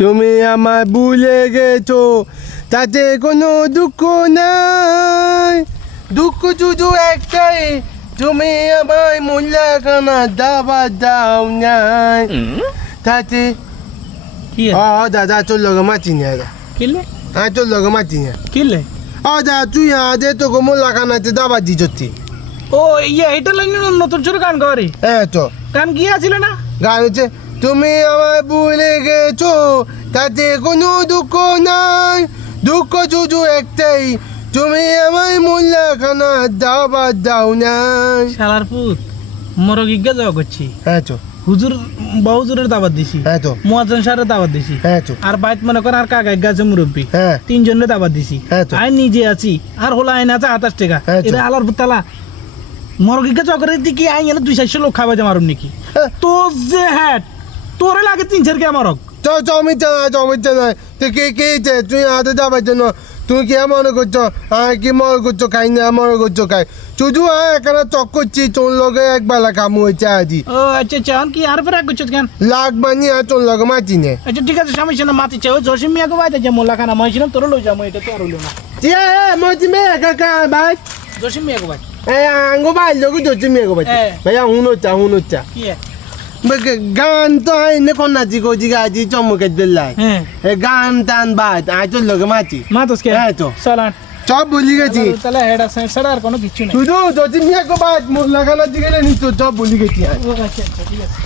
তুমি আমায় ভুলে গেছো, তাতে কোনো দুঃখ নাই। দুঃখ শুধু একটাই, তুমি আমায় মোল্লাখানা দাবার দাও নাই। তাতে কি দাদা তোর লগে মাতি নিয়ে কিলে হ্যাঁ তোর লগে মাতি নিয়ে কিলে দাদা তুই আদে তোকে মোল্লাখানাতে দাবার দিচ্ছি। ও ইয়া এটা লাইন নতুন ছোট গান গাওয়ারি হ্যাঁ তো গান কি আছিল না গান হচ্ছে তুমি আমায় ভুলে গেছো, তাতে কোনো দুঃখ নাই। দুঃখ শুধু একটাই, তুমি আমায় মোল্লাখানা দাবার দাও নাই। শালার পুত মরগিজ্ঞা যাওয়া করছি হ্যাঁ তো হুজুর বাহুজুরের দাবাত দিছি হ্যাঁ তো মুয়াজ্জিন সাহেবের দাবাত দিছি হ্যাঁ তো আর বাইত মনে কর আর কাকা গাছে মুরব্বী হ্যাঁ তিনজনের দাবাত দিছি হ্যাঁ তো। আই নিজে আছি আর হলো আইন আছে 28 টাকা হ্যাঁ তো। এটা আলার বুতালা মরগিজ্ঞা চকরের দিকে আইন এনে 200 লোক খাওয়াইতে মারুম নাকি হ্যাঁ। তোর যে হ্যাট তোরে লাগে 3-4 কে মারক তো জমিতে নয় তো কে তুই হাতে দাবার জন্য তুমি কি মনে করছো কি মনে করছো খাই না মনে করছো খাই শুধু এখানে চক করছি তোর লগে একবেলা কামু হয়েছে আজি ও আচ্ছা আচ্ছা কি আর পরে করছ কেন লাখ বানি আর তোর লগে মাতি নে আচ্ছা ঠিক আছে সমস্যা না মাতি চাও জসিম মিয়া কো বাইতে যে মোল্লাখানা মাইছিলাম তোর লই যাবো এটা তো আর হইলো না মতি মে কাকা ভাই জসিম মিয়া কো বাই আঙ্গো ভাই লোক ধরছি মেয়ে গো ভাই হ্যাঁ। ভাইয়া হুনোচ্ছা কি গান তো এনে কোন নাচি কোচি গাছি চমকে দিল্লাই হ্যাঁ গান টান বাদ আয় তোর লগে মাতি মাতস কে হ্যাঁ তো চলান সব ভুলি গেছি তাহলে হেডা সেন্সার আর কোনো কিছু নাই শুধু যদি মিয়া কো বাদ মোর লাগানোর দিকে নিত সব ভুলি গেছি ও আচ্ছা আচ্ছা ঠিক আছে